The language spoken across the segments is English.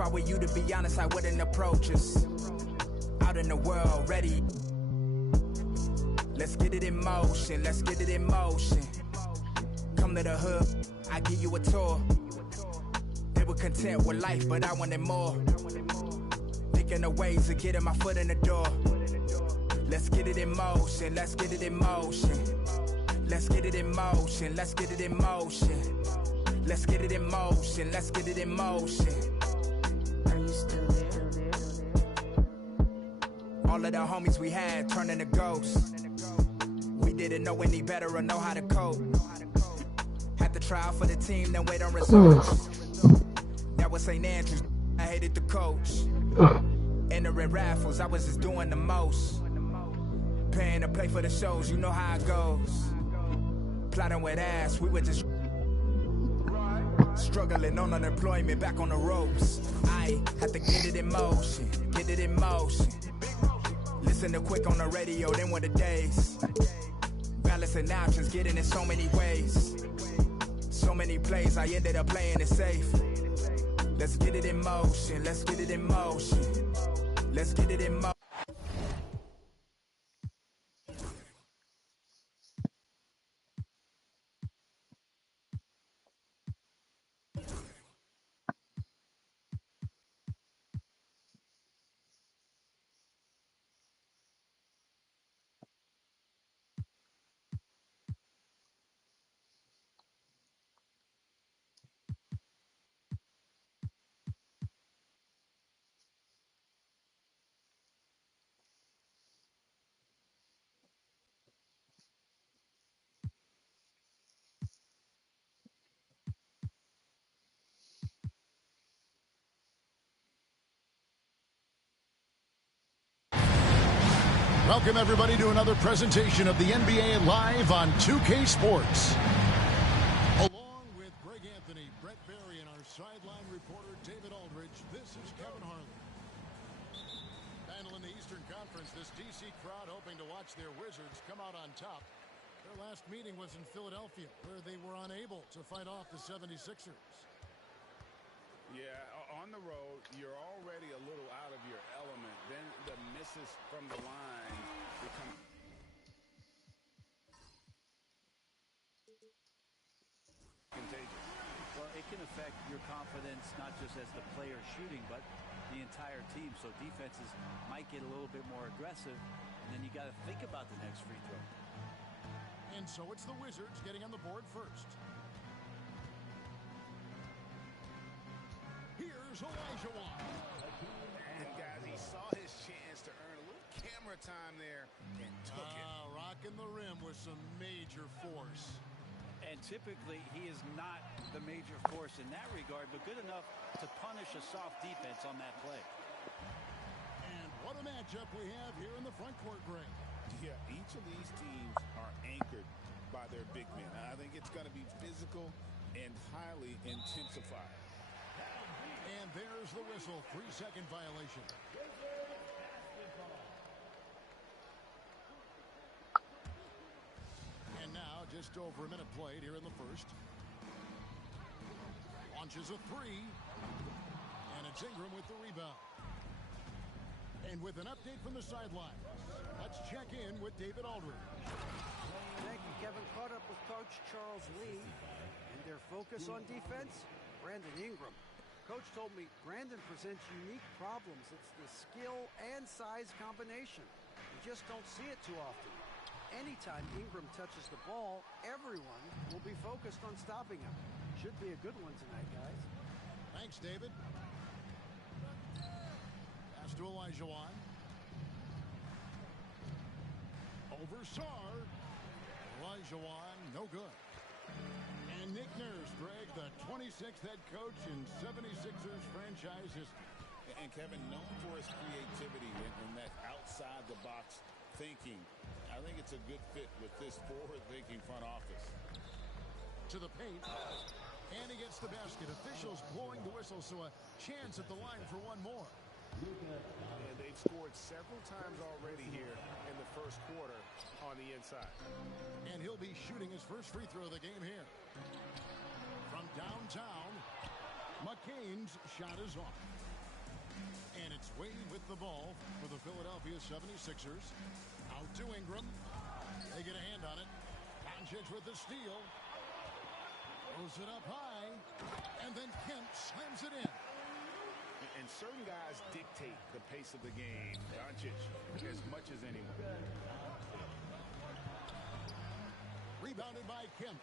If I were you, to be honest, I wouldn't approach us. Out in the world, ready. Let's get it in motion, let's get it in motion. Come to the hood, I give you a tour. They were content with life, but I wanted more. Thinking of ways of getting my foot in the door. Let's get it in motion, let's get it in motion. Let's get it in motion, let's get it in motion. Let's get it in motion, let's get it in motion. Are you still there? All of the homies we had turning to ghosts. We didn't know any better or know how to cope. Had to try out for the team, then wait on results. That was St. Andrews, I hated the coach. Entering raffles, I was just doing the most. Paying to play for the shows, you know how it goes. Plotting with ass, we were just struggling on unemployment, back on the ropes. I had to get it in motion, get it in motion. Listen to Quick on the radio, then were the days. Balancing options, getting in so many ways. So many plays, I ended up playing it safe. Let's get it in motion, let's get it in motion. Let's get it in motion. Welcome, everybody, to another presentation of the NBA Live on 2K Sports. Along with Greg Anthony, Brett Barry, and our sideline reporter, David Aldridge, this is Kevin Harlan. Battle in the Eastern Conference, this DC crowd hoping to watch their Wizards come out on top. Their last meeting was in Philadelphia, where they were unable to fight off the 76ers. Yeah, on the road, you're already a little out of your element. Then the misses from the line become contagious. Well, it can affect your confidence, not just as the player shooting, but the entire team. So defenses might get a little bit more aggressive, and then you got to think about the next free throw. And so it's the Wizards getting on the board first. Here's Olajuwon. And guys, he saw his chance to earn a little camera time there and took it. Rocking the rim with some major force. And typically, he is not the major force in that regard, but good enough to punish a soft defense on that play. And what a matchup we have here in the front court, Greg. Yeah, each of these teams are anchored by their big men. I think it's going to be physical and highly intensified. And there's the whistle, 3-second violation. And now, just over a minute played here in the first. Launches a three. And it's Ingram with the rebound. And with an update from the sideline, let's check in with David Aldridge. Thank you, Kevin. Caught up with Coach Charles Lee. And their focus on defense, Brandon Ingram. Coach told me Brandon presents unique problems. It's the skill and size combination. You just don't see it too often. Anytime Ingram touches the ball, everyone will be focused on stopping him. Should be a good one tonight, guys. Thanks, David. Pass to Olajuwon. Over Sarr. Olajuwon, no good. And Nick Nurse, Greg, the 26th head coach in 76ers franchises. And Kevin, known for his creativity and that outside-the-box thinking. I think it's a good fit with this forward-thinking front office. To the paint. And he gets the basket. Officials blowing the whistle, so a chance at the line for one more. And they've scored several times already here in the first quarter on the inside. And he'll be shooting his first free throw of the game here. From downtown, McCain's shot is off. And it's Wade with the ball for the Philadelphia 76ers. Out to Ingram. They get a hand on it. Doncic with the steal. Throws it up high. And then Kemp slams it in. And certain guys dictate the pace of the game. Doncic, as much as anyone. Rebounded by Kemp.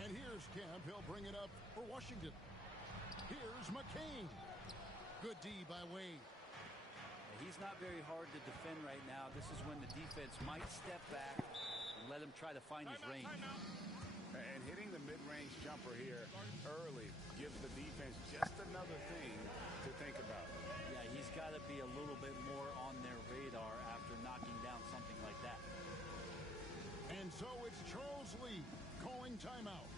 And here's Kemp. He'll bring it up for Washington. Here's McCain. Good D by Wade. He's not very hard to defend right now. This is when the defense might step back and let him try to find his range. And hitting the mid-range jumper here early gives the defense just another thing to think about. Yeah, he's got to be a little bit more on their radar after knocking down something like that. And so it's Charles Lee calling timeout.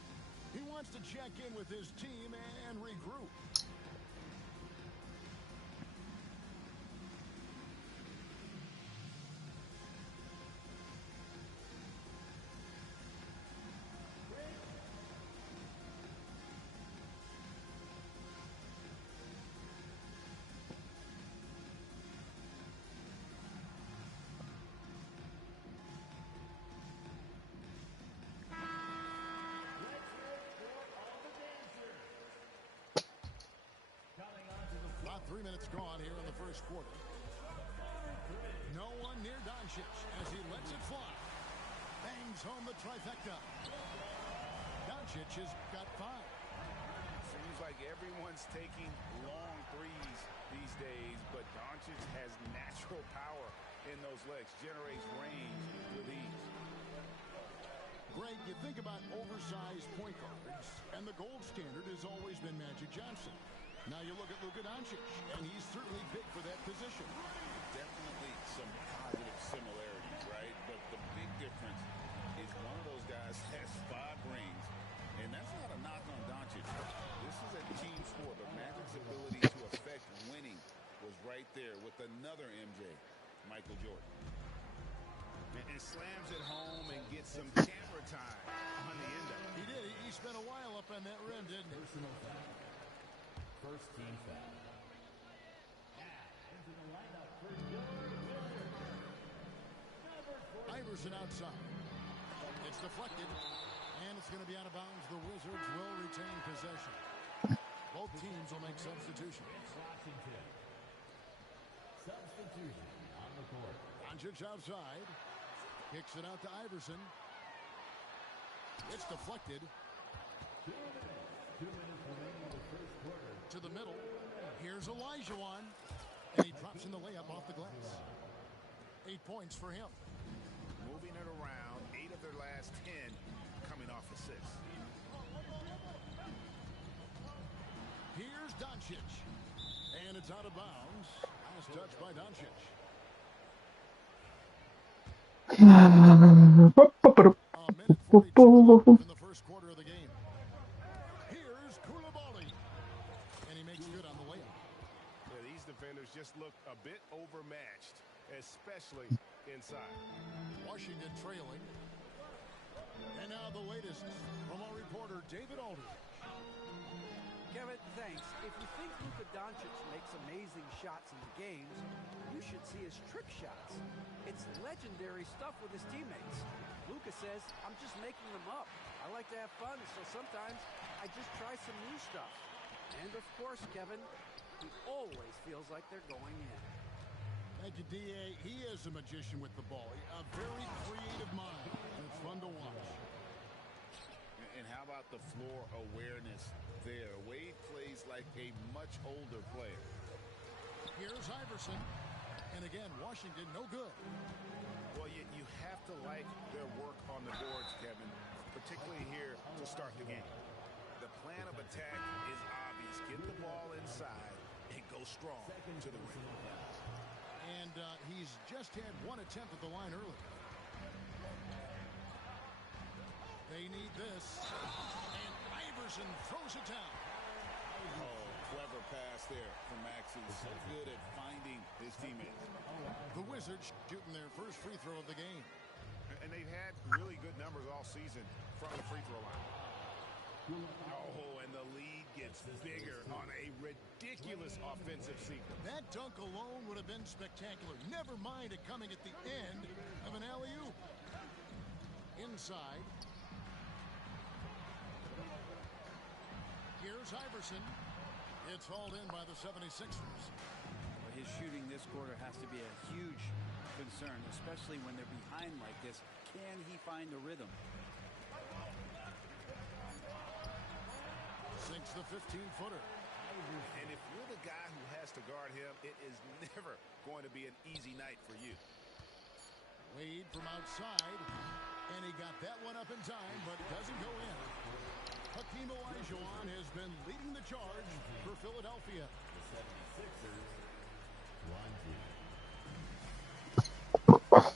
He wants to check in with his team and regroup. About 3 minutes gone here in the first quarter. No one near Doncic as he lets it fly. Bangs home the trifecta. Doncic has got 5. Seems like everyone's taking long threes these days, but Doncic has natural power in those legs, generates range with ease. Greg, you think about oversized point guards, and the gold standard has always been Magic Johnson. Now you look at Luka Doncic, and he's certainly big for that position. Definitely some positive similarities, right? But the big difference is one of those guys has 5 rings, and that's not a knock on Doncic. This is a team sport. The Magic's ability to affect winning was right there with another MJ, Michael Jordan. And slams it home and gets some camera time on the end of it. He did. He spent a while up on that rim, didn't he? Personal foul. First team foul. Into the lineup for your Wizards. Number 4. Iverson outside. It's deflected, and it's going to be out of bounds. The Wizards will retain possession. Both teams will make substitutions. Washington. Substitution on the court. Doncic outside. Kicks it out to Iverson. It's deflected. 2 minutes. 2 minutes remaining in the first quarter. To the middle. Here's Olajuwon. And he drops in the layup off the glass. 8 points for him. Moving it around, 8 of their last 10 coming off assists. Here's Doncic. And it's out of bounds. Last touch by Doncic. A minute 42 in the first quarter of the game. Here's Koulibaly. And he makes good on the layup. Yeah, these defenders just look a bit overmatched, especially inside. Washington trailing. And now the latest from our reporter, David Aldridge. Kevin, thanks. If you think Luka Doncic makes amazing shots in the games, you should see his trick shots. It's legendary stuff with his teammates. Luka says, I'm just making them up. I like to have fun, so sometimes I just try some new stuff. And of course, Kevin, he always feels like they're going in. Thank you, D.A. He is a magician with the ball. A very creative mind. And it's fun to watch. And how about the floor awareness there? Wade plays like a much older player. Here's Iverson. And again, Washington, no good. Well, you have to like their work on the boards, Kevin, particularly here to start the game. The plan of attack is obvious. Get the ball inside and go strong to the rim. And he's just had 1 attempt at the line early. They need this. And Iverson throws it down. Oh, clever pass there from Maxey. So good at finding his teammates. The Wizards shooting their first free throw of the game. And they've had really good numbers all season from the free throw line. Oh, and the lead gets bigger on a ridiculous ridiculous offensive sequence. That dunk alone would have been spectacular. Never mind it coming at the end of an alley-oop. Inside. Here's Iverson. It's hauled in by the 76ers. His shooting this quarter has to be a huge concern, especially when they're behind like this. Can he find the rhythm? Sinks the 15-footer. And if you're the guy who has to guard him, it is never going to be an easy night for you. Wade from outside, and he got that one up in time, but doesn't go in. Hakeem Olajuwon has been leading the charge for Philadelphia. The 76ers, 1-2.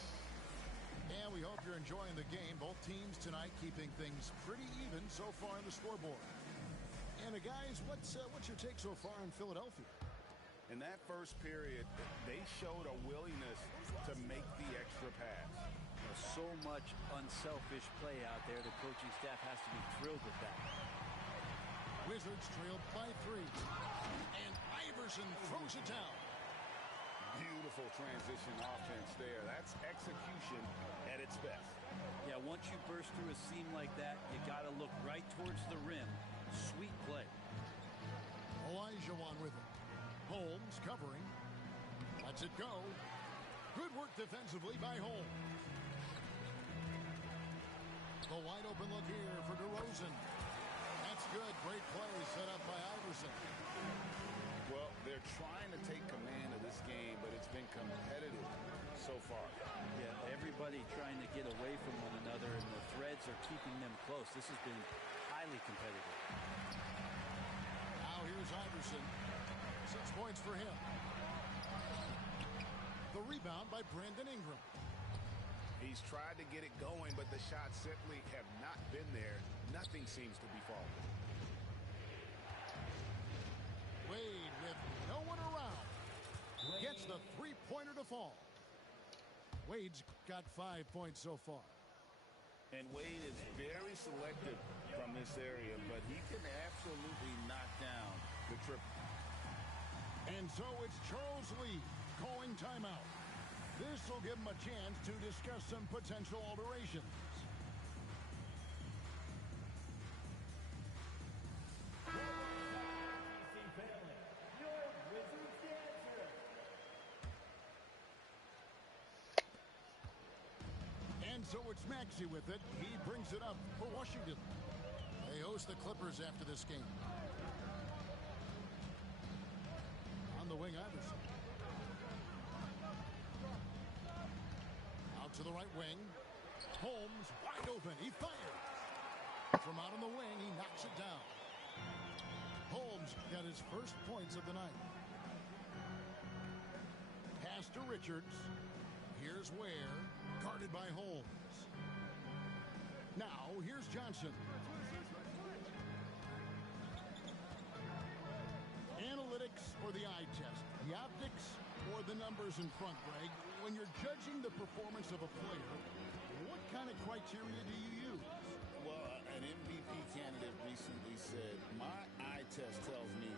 And we hope you're enjoying the game. Both teams tonight keeping things pretty even so far in the scoreboard. And guys, what's your take so far in Philadelphia? In that first period, they showed a willingness to make the extra pass. So much unselfish play out there. The coaching staff has to be thrilled with that. Wizards trailed by 3. And Iverson throws it down. Beautiful transition offense there. That's execution at its best. Yeah, once you burst through a seam like that, you got to look right towards the rim. Sweet play. Olajuwon with it. Holmes covering. Lets it go. Good work defensively by Holmes. The wide open look here for DeRozan. That's good. Great play set up by Iverson. Well, they're trying to take command of this game, but it's been competitive so far. Yeah, everybody trying to get away from one another, and the threads are keeping them close. This has been highly competitive. Now here's Iverson. 6 points for him. The rebound by Brandon Ingram. He's tried to get it going, but the shots simply have not been there. Nothing seems to be falling. Wade with no one around. Gets the three-pointer to fall. Wade's got 5 points so far. And Wade is very selective from this area, but he can absolutely knock down the triple. And so it's Charles Lee calling timeout. This will give him a chance to discuss some potential alterations. And so it's Maxey with it. He brings it up for Washington. They host the Clippers after this game. On the wing, Iverson. Out to the right wing. Holmes wide open. He fires. From out on the wing, he knocks it down. Holmes got his first points of the night. Pass to Richards. Here's Ware. Guarded by Holmes. Now, here's Johnson. Analytics or the eye test? The optics or the numbers in front, Greg? When you're judging the performance of a player, what kind of criteria do you use? Well, an MVP candidate recently said, my eye test tells me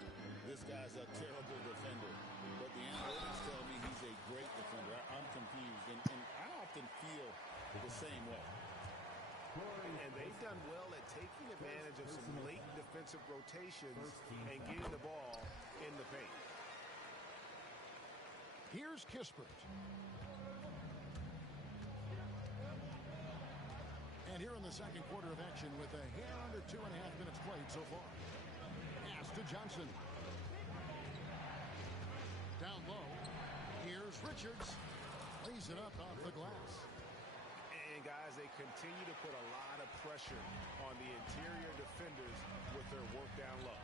this guy's a terrible defender, but the analytics tell me he's a great defender. I'm confused, and I often feel the same way. And they've done well at taking advantage of some late defensive rotations and getting the ball in the paint. Here's Kispert. And here in the second quarter of action with a hair under 2.5 minutes played so far. Pass to Johnson. Down low. Here's Richards. Lays it up off the glass. And guys, they continue to put a lot of pressure on the interior defenders with their work down low.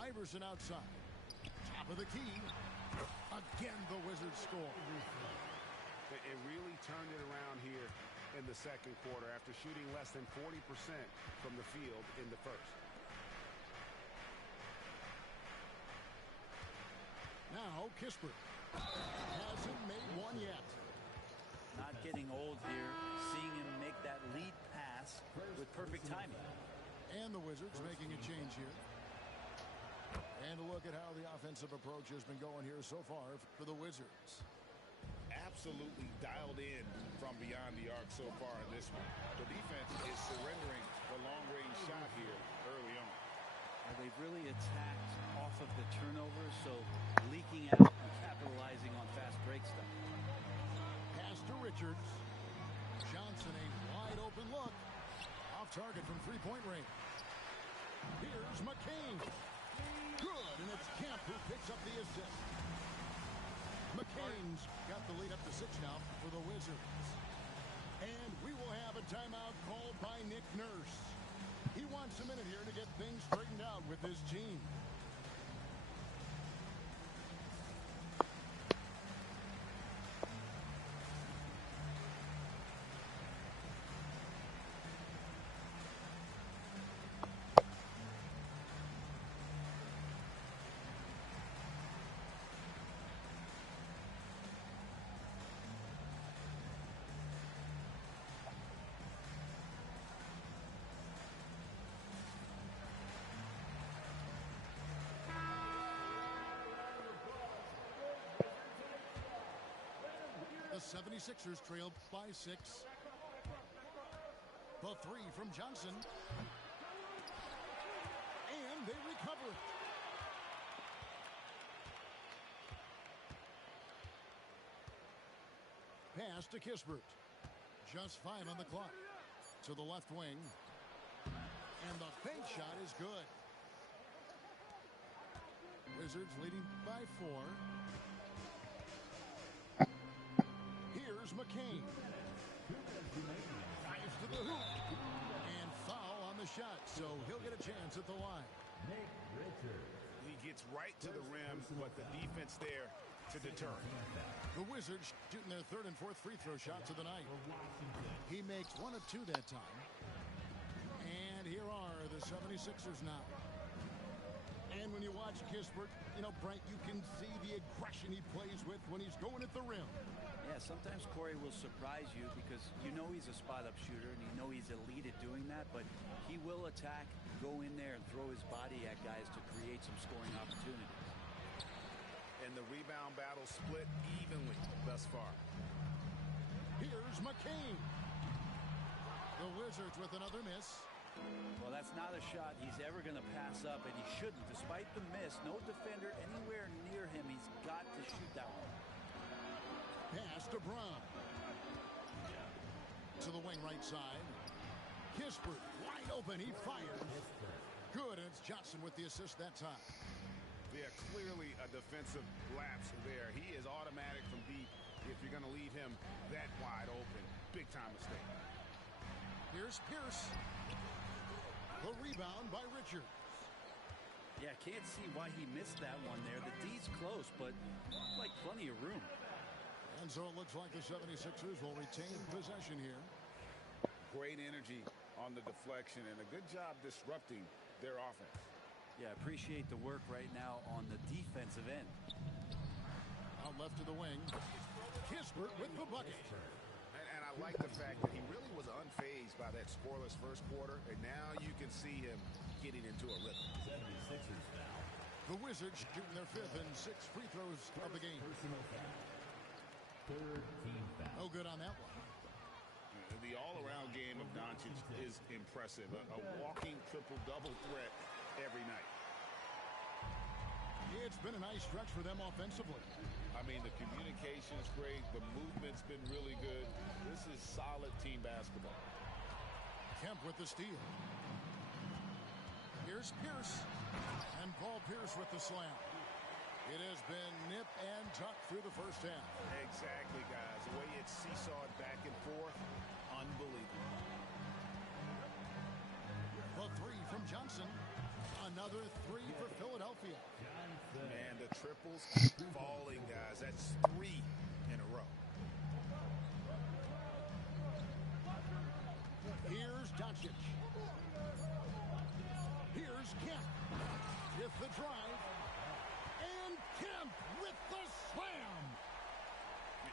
Iverson outside. Top of the key. Again, the Wizards score. It really turned it around here in the second quarter after shooting less than 40% from the field in the first. Now, Kispert hasn't made one yet. Not getting old here. Seeing him make that lead pass with perfect timing. And And the Wizards making a change here. And a look at how the offensive approach has been going here so far for the Wizards. Absolutely dialed in from beyond the arc so far in this one. The defense is surrendering the long-range shot here early on. Well, they've really attacked off of the turnovers, so leaking out and capitalizing on fast break stuff. Pass to Richards. Johnson, a wide open look. Off target from three-point range. Here's McCain. Good, and it's Kemp who picks up the assist. McCain's got the lead up to 6 now for the Wizards. And we will have a timeout called by Nick Nurse. He wants a minute here to get things straightened out with his team. The 76ers trailed by 6. The three from Johnson. And they recover it. Pass to Kispert. Just 5 on the clock. To the left wing. And the fake shot is good. Wizards leading by 4. Here's McCain. Dives to the hoop. And foul on the shot, so he'll get a chance at the line. He gets right to the rim, but the defense there to deter. The Wizards shooting their 3rd and 4th free throw shots of the night. He makes 1 of 2 that time. And here are the 76ers now. And when you watch Kispert, you know, Brent, you can see the aggression he plays with when he's going at the rim. Yeah, sometimes Corey will surprise you because you know he's a spot-up shooter and you know he's elite at doing that, but he will attack, go in there, and throw his body at guys to create some scoring opportunities. And the rebound battle split evenly thus far. Here's McCain. The Wizards with another miss. Well, that's not a shot he's ever going to pass up, and he shouldn't. Despite the miss, no defender anywhere near him. He's got to shoot that one. Pass to Brown. To the wing right side. Kispert wide open. He fires. Good, and it's Johnson with the assist that time. Yeah, clearly a defensive lapse there. He is automatic from deep if you're going to leave him that wide open. Big time mistake. Here's Pierce. The rebound by Richards. Yeah, can't see why he missed that one there. The D's close, but like plenty of room. And so it looks like the 76ers will retain possession here. Great energy on the deflection and a good job disrupting their offense. Yeah, appreciate the work right now on the defensive end. Out left to the wing. Kispert with the bucket. And I like the fact that he really was unfazed by that scoreless first quarter, and now you can see him getting into a rhythm. 76ers foul. The Wizards shooting their 5th and 6th free throws of the game. Personal foul. 3rd team foul. No good on that one. The all-around game of Doncic is impressive. A walking triple-double threat every night. It's been a nice stretch for them offensively. I mean, the communication's great. The movement's been really good. This is solid team basketball. Kemp with the steal. Here's Pierce. And Paul Pierce with the slam. It has been nip and tuck through the first half. Exactly, guys. The way it's seesawed back and forth, unbelievable. The 3 from Johnson. Another 3 for Philadelphia. Man, the triples falling, guys. That's 3 in a row. Here's Doncic. Here's Kemp with the drive. And Kemp with the slam.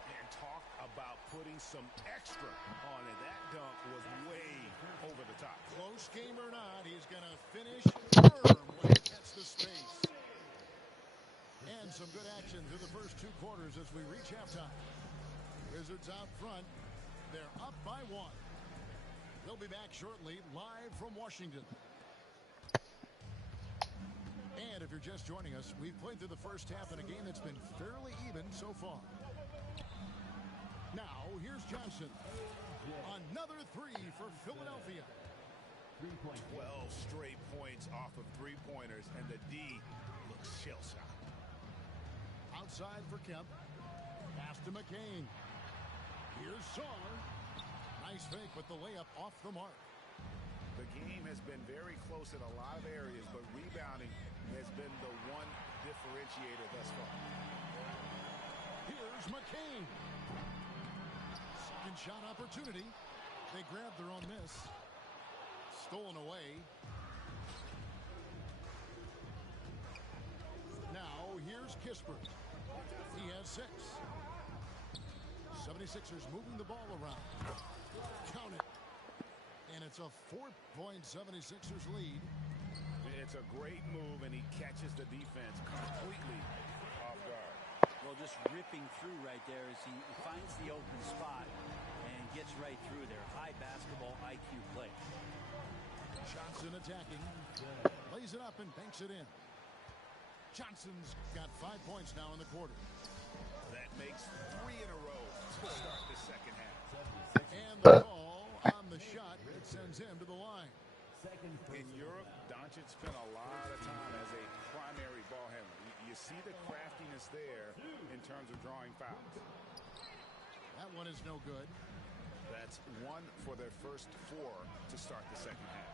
And talk about putting some extra on it. That dunk was way over the top. Close game or not, he's is going to finish firm when it gets the space. And some good action through the first 2 quarters as we reach halftime. Wizards out front. They're up by 1. We'll be back shortly, live from Washington. And if you're just joining us, we've played through the first half in a game that's been fairly even so far. Now, here's Johnson. Another 3 for Philadelphia. 12 straight points off of three-pointers, and the D looks shell-shocked. Outside for Kemp. Pass to McCain. Here's Saar. Nice fake, but the layup off the mark. The game has been very close in a lot of areas, but rebounding has been the one differentiator thus far. Here's McCain. Second shot opportunity. They grabbed their own miss. Stolen away. Now here's Kispert. He has 6. 76ers moving the ball around. Count it. And it's a 4-point 76ers lead. It's a great move, and he catches the defense completely off guard. Well, just ripping through right there as he finds the open spot and gets right through there. High basketball IQ play. Johnson attacking. Lays it up and banks it in. Johnson's got 5 points now in the quarter. That makes 3 in a row to start the second half. And the call on the shot that sends him to the line. In Europe, Doncic spent a lot of time as a primary ball handler. You see the craftiness there in terms of drawing fouls. That one is no good. That's 1 for their first 4 to start the second half.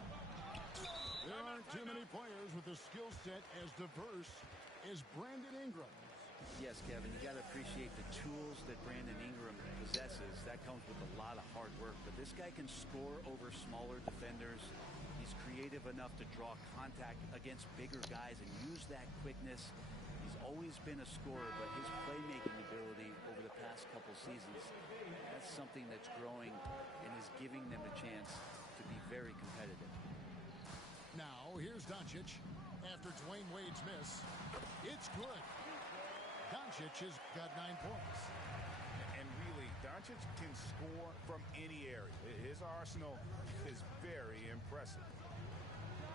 There aren't too many players with a skill set as diverse as Brandon Ingram. Yes, Kevin, you got to appreciate the tools that Brandon Ingram possesses. That comes with a lot of hard work. But this guy can score over smaller defenders. He's creative enough to draw contact against bigger guys and use that quickness. He's always been a scorer, but his playmaking ability over the past couple seasons, that's something that's growing and is giving them a chance to be very competitive. Now, here's Doncic. After Dwayne Wade's miss, it's good. Doncic has got 9 points. And really, Doncic can score from any area. His arsenal is very impressive.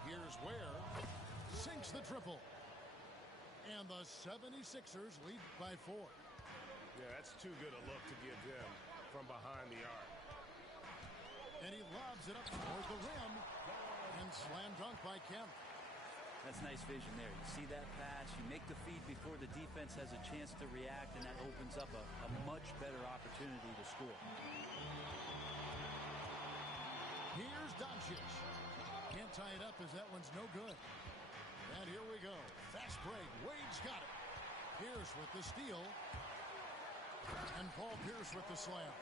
Here's Ware. Sinks the triple. And the 76ers lead by 4. Yeah, that's too good a look to give them from behind the arc. And he lobs it up toward the rim. And slam dunk by Kemp. That's nice vision there. You see that pass, you make the feed before the defense has a chance to react, and that opens up a much better opportunity to score. Here's Doncic. Can't tie it up as that one's no good. And here we go. Fast break. Wade's got it. Pierce with the steal. And Paul Pierce with the slam.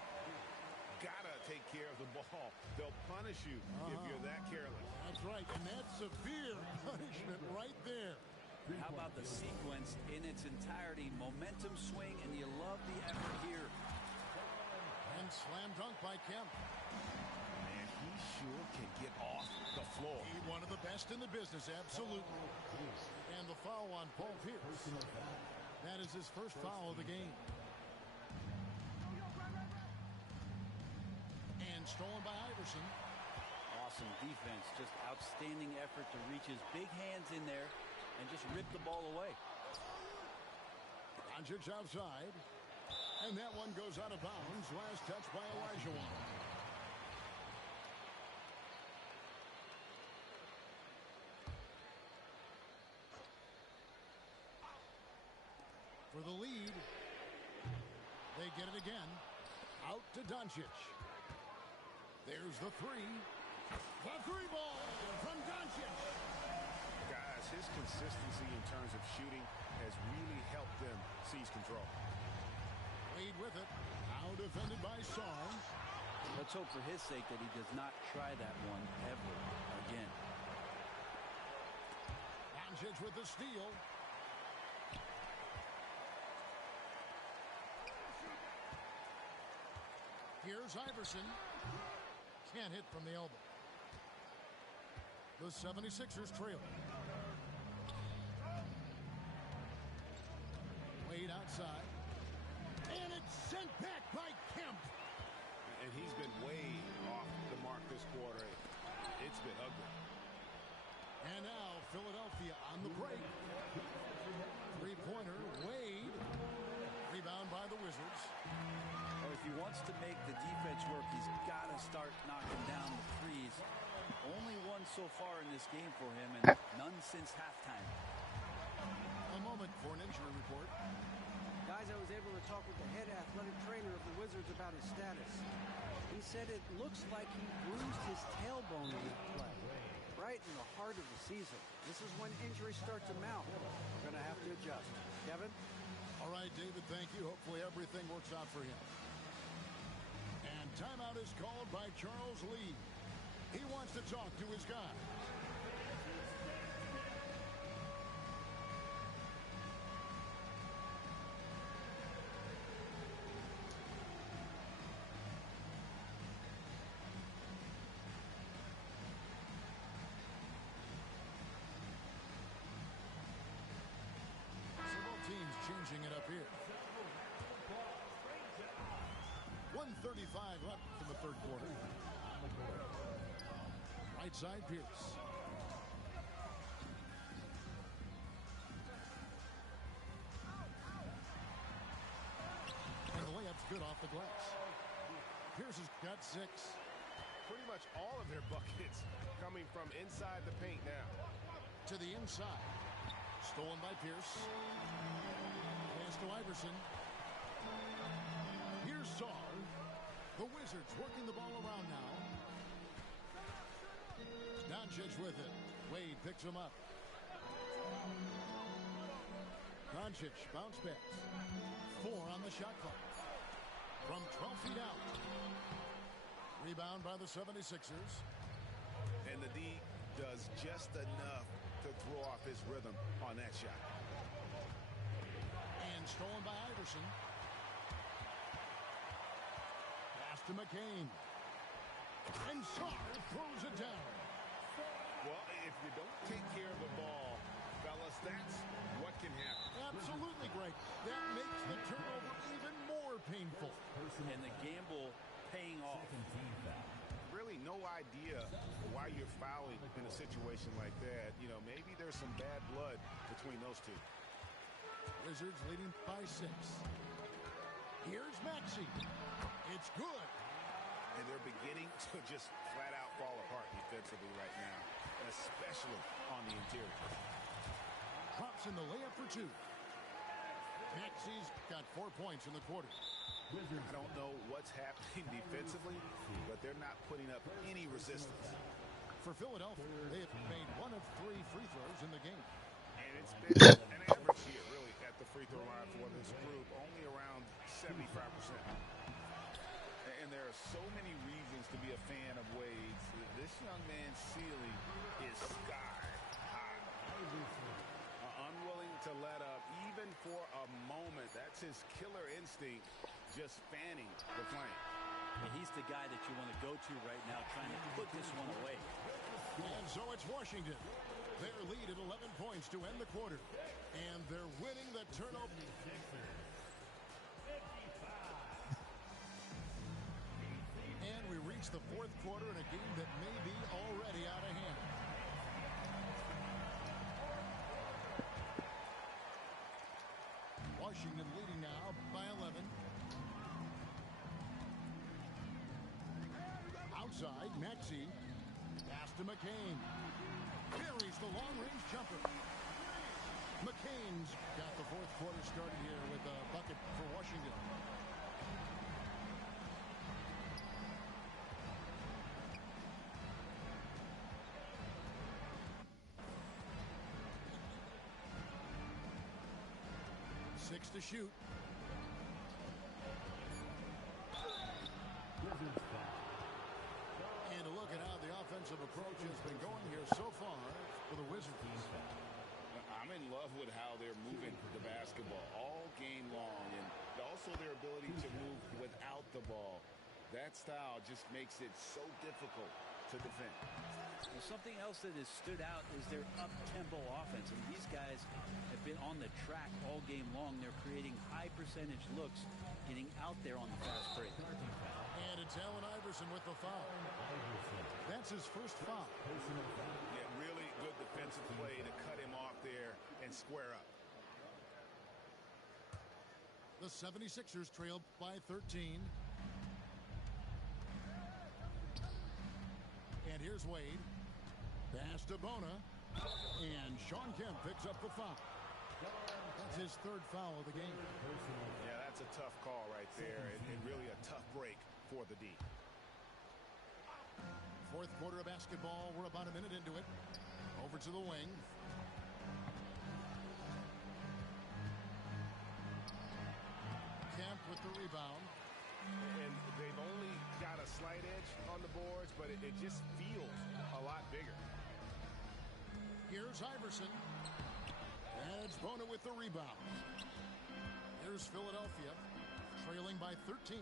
Gotta take care of the ball. They'll punish you if you're that careless. That's right, and that's severe punishment right there. How about the sequence in its entirety? Momentum swing, and you love the effort here. And slam dunk by Kemp. Man, he sure can get off the floor. He one of the best in the business, absolutely. And the foul on Paul Pierce. That is his first foul of the game. And stolen by Iverson. Awesome defense, just outstanding effort to reach his big hands in there and just rip the ball away. Doncic outside. And that one goes out of bounds. Last touch by Elijah. For the lead. They get it again. Out to Doncic. There's the 3. The 3 ball from Doncic. Guys, his consistency in terms of shooting has really helped them seize control. Wade with it. Now defended by Saar. Let's hope for his sake that he does not try that one ever again. Doncic with the steal. Here's Iverson. Can't hit from the elbow. The 76ers trail. Wade outside. And it's sent back by Kemp. And he's been way off the mark this quarter. It's been ugly. And now Philadelphia on the break. Three-pointer, Wade. Rebound by the Wizards. Well, if he wants to make the defense work, he's got to start knocking down the threes. Only one so far in this game for him, and none since halftime. A moment for an injury report. Guys, I was able to talk with the head athletic trainer of the Wizards about his status. He said it looks like he bruised his tailbone in that play, right in the heart of the season. This is when injuries start to mount. We're going to have to adjust. Kevin? All right, David, thank you. Hopefully everything works out for him. And timeout is called by Charles Lee. He wants to talk to his guy. Several teams changing it up here. 1:35 left in the third quarter. Right side, Pierce. And the layup's good off the glass. Pierce has got 6. Pretty much all of their buckets coming from inside the paint now. To the inside. Stolen by Pierce. Pass to Iverson. Here's Saar. The Wizards working the ball around now. Doncic with it. Wade picks him up. Doncic bounce pass. 4 on the shot clock. From 12 feet out. Rebound by the 76ers. And the D does just enough to throw off his rhythm on that shot. And stolen by Iverson. Pass to McCain. And Saar throws it down. Well, if you don't take care of the ball, fellas, that's what can happen. Absolutely, Greg. That makes the turnover even more painful. And the gamble paying off. Really no idea why you're fouling in a situation like that. You know, maybe there's some bad blood between those two. Wizards leading by 6. Here's Maxey. It's good. And they're beginning to just flat out fall apart defensively right now, especially on the interior. Drops in the layup for 2. Maxey's got 4 points in the quarter. I don't know what's happening defensively, but they're not putting up any resistance. For Philadelphia, they have made 1 of 3 free throws in the game. And it's been an average year, really, at the free throw line for this group, only around 75%. And there are so many reasons to be a fan of Wade's. This young man's ceiling is sky high. Unwilling to let up, even for a moment. That's his killer instinct, just fanning the flame. And he's the guy that you want to go to right now, trying to put this one away. And so it's Washington. Their lead at 11 points to end the quarter. And they're winning the turnover. And we reach the fourth quarter in a game that may be already out of hand. Washington leading now by 11. Outside, Maxey. Pass to McCain. Buries the long-range jumper. McCain's got the fourth quarter started here with a bucket for Washington. Six to shoot. And a look at how the offensive approach has been going here so far for the Wizards. I'm in love with how they're moving the basketball all game long, and also their ability to move without the ball. That style just makes it so difficult to defend. Well, something else that has stood out is their up-tempo offense. And these guys have been on the track all game long. They're creating high-percentage looks, getting out there on the fast break. And it's Allen Iverson with the foul. That's his first foul. Yeah, really good defensive play to cut him off there and square up. The 76ers trail by 13. And here's Wade. Pass to Bona. And Sean Kemp picks up the foul. That's his third foul of the game. Yeah, that's a tough call right there, and really a tough break for the D. Fourth quarter of basketball. We're about a minute into it. Over to the wing. Kemp with the rebound. And they've only got a slight edge on the boards, but it just feels a lot bigger. Here's Iverson. And it's Bona with the rebound. Here's Philadelphia, trailing by 13.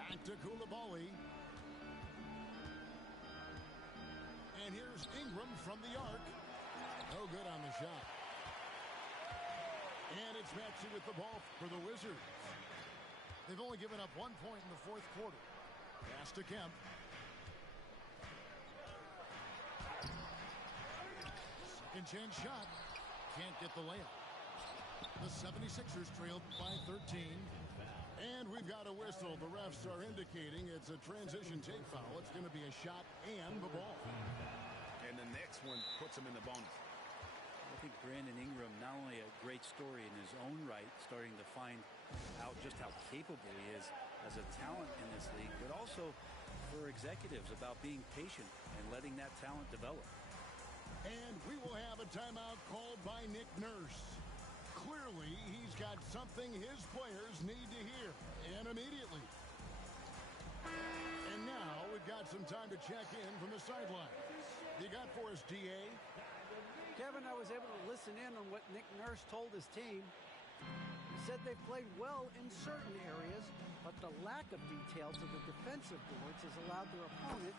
Back to Koulibaly. And here's Ingram from the arc. No good on the shot. And it's Maxey with the ball for the Wizards. They've only given up 1 point in the fourth quarter. Pass to Kemp. Second chance shot. Can't get the layup. The 76ers trailed by 13. And we've got a whistle. The refs are indicating it's a transition take foul. It's going to be a shot and the ball. And the next one puts him in the bonus. I think Brandon Ingram, not only a great story in his own right, starting to find out just how capable he is as a talent in this league, but also for executives about being patient and letting that talent develop. And we will have a timeout called by Nick Nurse. Clearly, he's got something his players need to hear, and immediately. And now we've got some time to check in from the sideline. You got for us, D.A.? Kevin, I was able to listen in on what Nick Nurse told his team. He said they've played well in certain areas, but the lack of detail to the defensive boards has allowed their opponent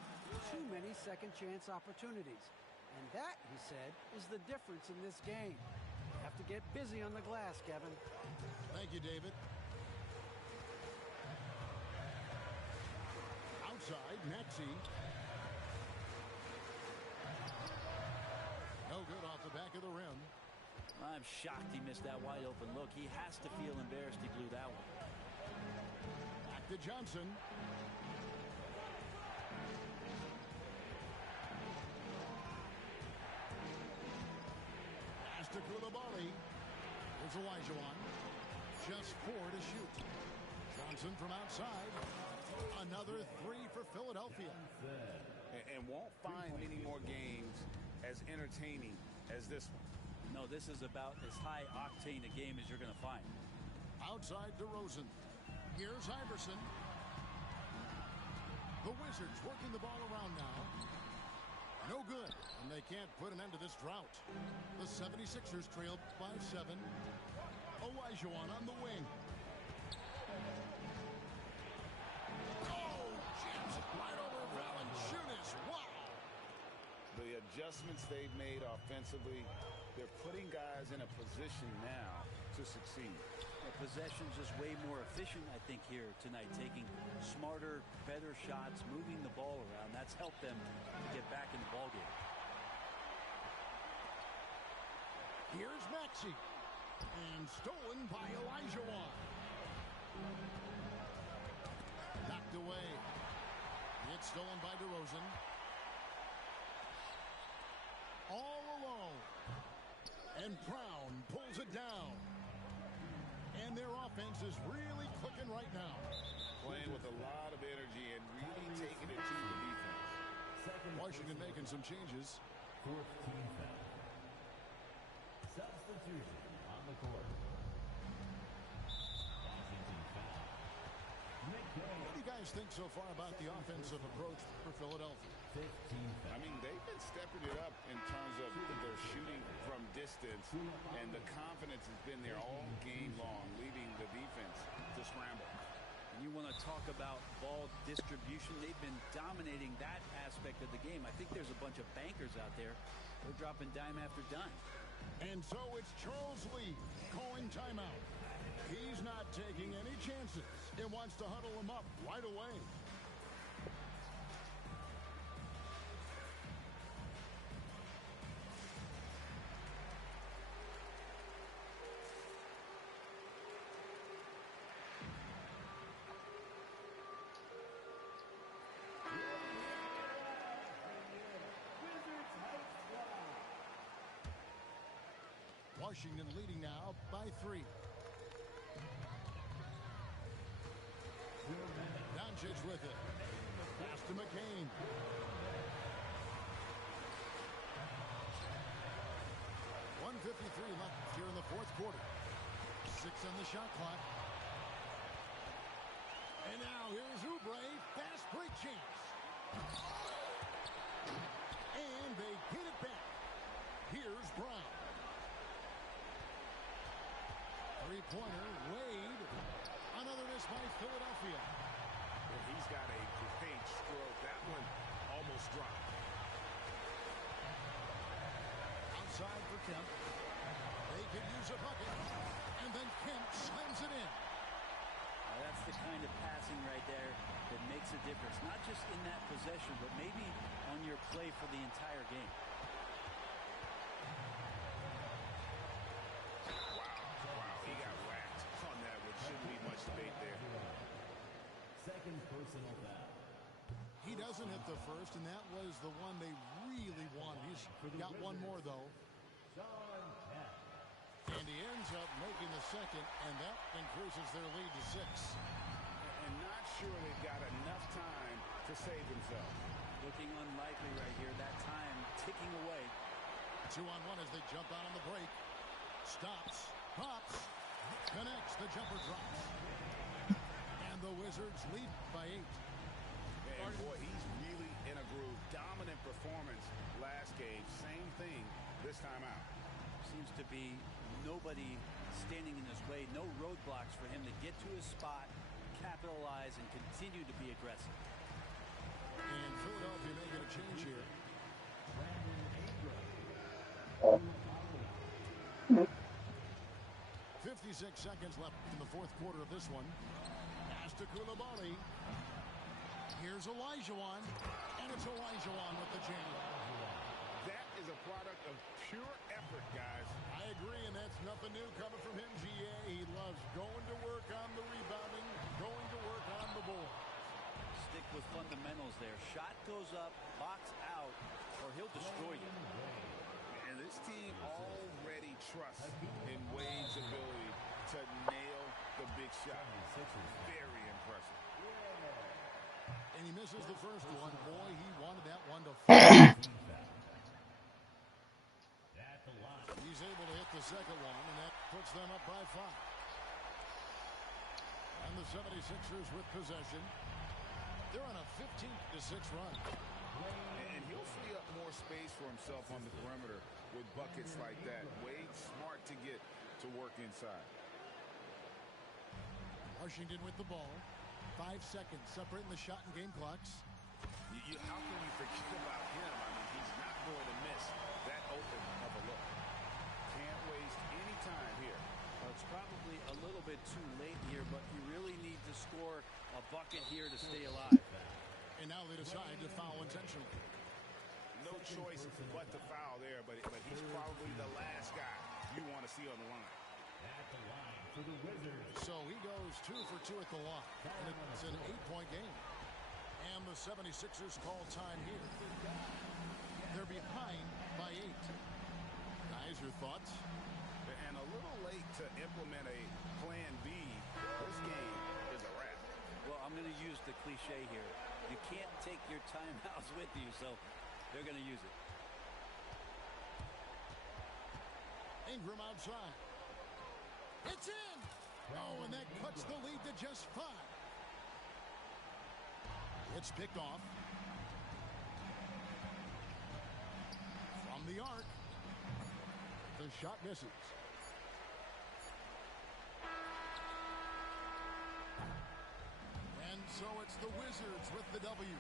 too many second chance opportunities. And that, he said, is the difference in this game. You have to get busy on the glass, Kevin. Thank you, David. Outside, Maxey. No good off the back of the rim. I'm shocked he missed that wide open look. He has to feel embarrassed he blew that one. Back to Johnson. Pass to Koulibaly. Here's Olajuwon. Just 4 to shoot. Johnson from outside. Another 3 for Philadelphia. And won't find many more games as entertaining as this one. No, this is about as high octane a game as you're going to find. Outside DeRozan. Here's Iverson. The Wizards working the ball around now. No good, and they can't put an end to this drought. The 76ers trailed by 7. Olajuwon on the wing. Oh, jams it right over Valanciunas. Wow. The adjustments they've made offensively, they're putting guys in a position now to succeed. Possession's just way more efficient, I think, here tonight, taking smarter, better shots, moving the ball around. That's helped them to get back in the ballgame. Here's Maxey. And stolen by Olajuwon. Knocked away. It's stolen by DeRozan. All alone. And Brown pulls it down. And their offense is really clicking right now. Playing with a lot of energy and really taking it to the defense. Washington making some changes. Fourth team foul. Substitution on the court. Washington foul. What do you guys think so far about the offensive approach for Philadelphia? 15 foul. I mean, they've been stepping it up in terms of their shooting from distance, and the confidence has been there all game long, leaving the defense to scramble. And you want to talk about ball distribution. They've been dominating that aspect of the game. I think there's a bunch of bankers out there. They're dropping dime after dime. And so it's Charles Lee calling timeout. He's not taking any chances. He wants to huddle him up right away. Washington leading now by 3. Doncic with it. Pass to McCain. .153 left here in the fourth quarter. 6 on the shot clock. And now here's Oubre. Fast break chance. And they get it back. Here's Brown. Three-pointer, Wade. Another miss by Philadelphia. Well, he's got a great stroke. That one almost dropped. Outside for Kemp. They could use a bucket. And then Kemp slams it in. Now that's the kind of passing right there that makes a difference. Not just in that possession, but maybe on your play for the entire game. Second personal foul. He doesn't hit the first, and that was the one they really wanted. He's got one more, though. And he ends up making the second, and that increases their lead to 6. And not sure they've got enough time to save themselves. Looking unlikely right here. That time ticking away. 2-on-1 as they jump out on the break. Stops. Pops. Connects. The jumper drops. And the Wizards lead by 8. And boy, he's really in a groove. Dominant performance last game. Same thing this time out. Seems to be nobody standing in his way. No roadblocks for him to get to his spot, capitalize, and continue to be aggressive. And Philadelphia making a change here. 56 seconds left in the fourth quarter of this one. Pass to Coulibaly. Here's Olajuwon. And it's Olajuwon with the jam. That is a product of pure effort, guys. I agree, and that's nothing new coming from him, GA. He loves going to work on the rebounding, going to work on the board. Stick with fundamentals there. Shot goes up, box out, or he'll destroy you. And this team already trusts in Wade's ability to nail the big shot. Very impressive. And he misses the first one. Boy, he wanted that one to fall. He's able to hit the second one, and that puts them up by 5. And the 76ers with possession. They're on a 15-6 run. And he'll free up more space for himself on the perimeter with buckets like that. Wade's smart to get to work inside. Washington with the ball. 5 seconds separating the shot and game clocks. How can you forget about him? I mean, he's not going to miss that open of a look. Can't waste any time here. Well, it's probably a little bit too late here, but you really need to score a bucket here to stay alive. And now they decide to foul intentionally. No choice but to foul there, but he's probably the last guy you want to see on the line. At the line for the Wizards. So he goes 2 for 2 at the line. And it's an 8-point game. And the 76ers call time here. They're behind by 8. Guys, your thoughts? And a little late to implement a plan B. This game is a wrap. Well, I'm going to use the cliche here. You can't take your timeouts with you, so they're going to use it. Ingram outside. It's in! Oh, and that cuts the lead to just 5. It's picked off. From the arc. The shot misses. So it's the Wizards with the W.